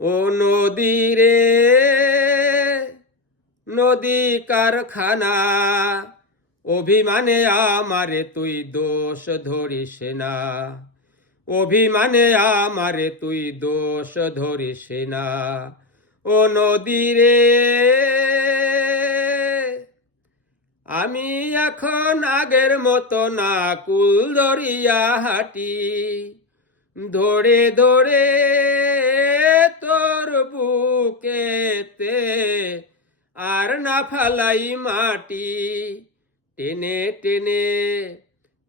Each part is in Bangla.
ও নদী রে নদী কারখানা, অভিমানে আমারে তুই দোষ ধরিস না, অভিমানে আমারে তুই দোষ ধরিস না। ও নদী রে আমি এখন আগের মতো না কুল ধরিয়া হাঁটি, ধরে ধরে তোর বুকেতে আর না ফালাই মাটি, টেনে টেনে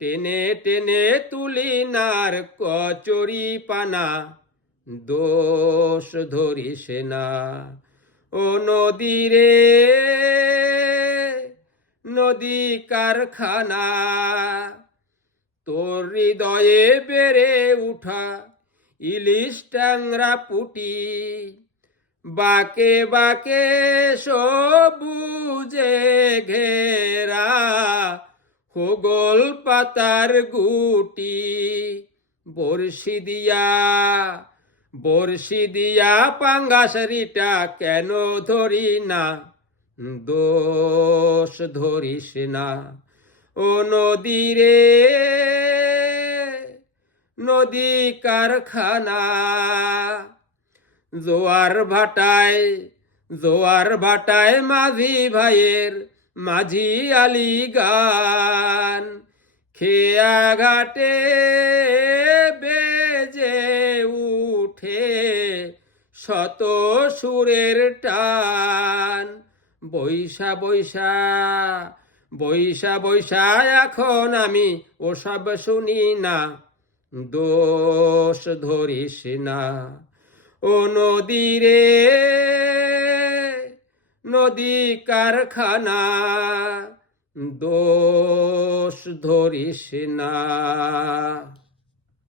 টেনে টেনে তুলি নার কচুরি পানা, দোষ ধরিস না। ও নদী রে নদী কারখানা, তোর হৃদয়ে বেড়ে উঠা ইলিশ ট্যাংরা পুটি, বাকে বাকে সবুজে ঘেরা হোগল পাতার গুটি, বর্ষি দিয়া পাঙ্গাসরিটা কেন ধরি না, দোষ ধরিস না। ও নদী রে নদী কারখানা, জোয়ার ভাটায় মাঝি ভাইয়ের মাঝি আলি গান, খেয়া ঘাটে বেজে উঠে শত সুরের টান, বৈশা বৈশা বৈশা বৈশা এখন আমি ওসব শুনি না, দোষ ধরিস না। ও নদী রে নদী কারখানা, দোষ ধরিস না।